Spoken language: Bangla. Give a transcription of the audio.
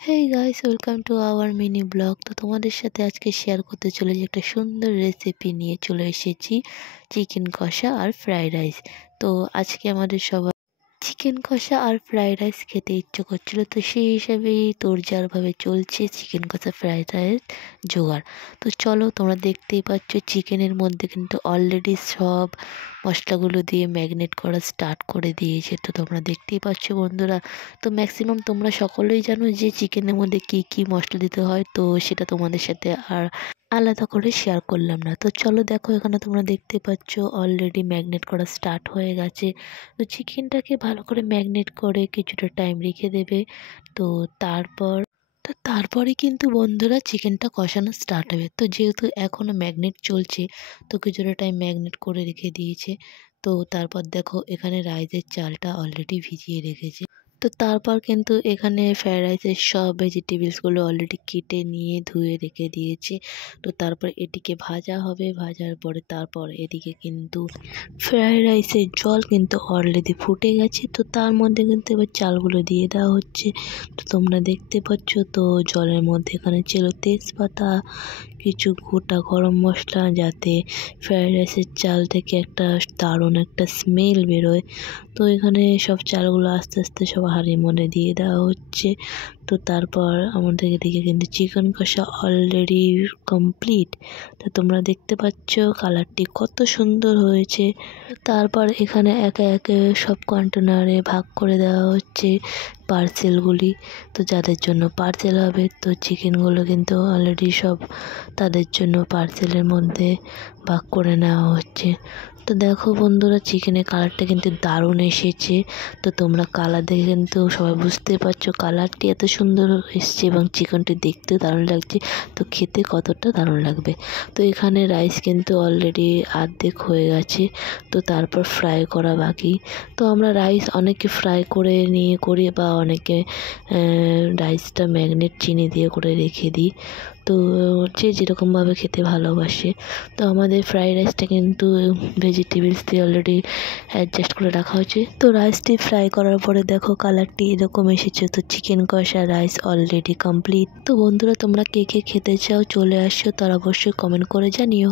Hey guys, welcome to our mini blog. তো তোমাদের সাথে আজকে শেয়ার করতে চলেছি একটা সুন্দর রেসিপি নিয়ে চলে এসেছি, চিকেন কষা আর ফ্রাইড রাইস। তো আজকে আমাদের সবার চিকেন কষা আর ফ্রাইড রাইস খেতে ইচ্ছে করছিল, তো সেই হিসাবেই তোড়জোড়ভাবে চলছে চিকেন কষা ফ্রাইড রাইস জোগাড়। তো চলো, তোমরা দেখতেই পাচ্ছ চিকেনের মধ্যে কিন্তু অলরেডি সব মশলাগুলো দিয়ে ম্যারিনেট করা স্টার্ট করে দিয়েছে। তো তোমরা দেখতেই পাচ্ছ বন্ধুরা। তো ম্যাক্সিমাম তোমরা সকলেই জানো যে চিকেনের মধ্যে কি কি মশলা দিতে হয়, তো সেটা তোমাদের সাথে আর আলাদা করে শেয়ার করলাম না। তো চলো দেখো, এখানে তোমরা দেখতে পাচ্ছ অলরেডি ম্যারিনেট করা স্টার্ট হয়ে গেছে। তো চিকেনটাকে ভালো করে ম্যারিনেট করে কিছুটা টাইম রেখে দেবে। তো তারপরে কিন্তু বন্ধুরা চিকেনটা কষানো স্টার্ট হবে। তো যেহেতু এখনও ম্যারিনেট চলছে, তো কিছুটা টাইম ম্যারিনেট করে রেখে দিয়েছে। তো তারপর দেখো, এখানে রাইসের চালটা অলরেডি ভিজিয়ে রেখেছে। তো তারপর কিন্তু এখানে ফ্রায়েড রাইসের সব ভেজিটেবলসগুলো অলরেডি কেটে নিয়ে ধুয়ে রেখে দিয়েছে। তো তারপর এটিকে ভাজা হবে, ভাজার পরে তারপর এদিকে কিন্তু ফ্রায়েড রাইসের জল কিন্তু অলরেডি ফুটে গেছে। তো তার মধ্যে কিন্তু এবার চালগুলো দিয়ে দেওয়া হচ্ছে। তো তোমরা দেখতে পাচ্ছ, তো জলের মধ্যে এখানে ছিল তেজপাতা, কিছু গোটা গরম মশলা, যাতে ফ্রায়েড রাইসের চাল থেকে একটা দারুণ একটা স্মেল বেরোয়। তো এখানে সব চালগুলো আস্তে আস্তে সব হাঁড়ির মধ্যে দিয়ে দেওয়া হচ্ছে। তো তারপর আমাদের এদিকে কিন্তু চিকেন কষা অলরেডি কমপ্লিট। তো তোমরা দেখতে পাচ্ছ কালারটি কত সুন্দর হয়েছে। তারপর এখানে একে একে সব কন্টেনারে ভাগ করে দেওয়া হচ্ছে পার্সেলগুলি। তো যাদের জন্য পার্সেল হবে, তো চিকেনগুলো কিন্তু অলরেডি সব তাদের জন্য পার্সেলের মধ্যে ভাগ করে নেওয়া হচ্ছে। তো দেখো বন্ধুরা, চিকেনের কালারটা কিন্তু দারুণ এসেছে। তো তোমরা কালার দেখে কিন্তু সবাই বুঝতে পারছো কালারটি এত সুন্দর এসছে এবং চিকেনটি দেখতেও দারুণ লাগছে। তো খেতে কতটা দারুণ লাগবে। তো এখানে রাইস কিন্তু অলরেডি অর্ধেক হয়ে গেছে। তো তারপর ফ্রাই করা বাকি। তো আমরা রাইস অনেকে ফ্রাই করে নিয়ে করি, বা অনেকে রাইসটা ম্যারিনেট চিনি দিয়ে করে রেখে দিই। তো যে যেরকমভাবে খেতে ভালোবাসে। তো আমাদের ফ্রাইড রাইসটা কিন্তু ভেজিটেবলস দিয়ে অলরেডি অ্যাডজাস্ট করে রাখা হয়েছে। তো রাইসটি ফ্রাই করার পরে দেখো কালারটি এরকম এসেছে। তো চিকেন কষা রাইস অলরেডি কমপ্লিট। তো বন্ধুরা, তোমরা কে কে খেতে চাও চলে আসো, তার অবশ্যই কমেন্ট করে জানিও।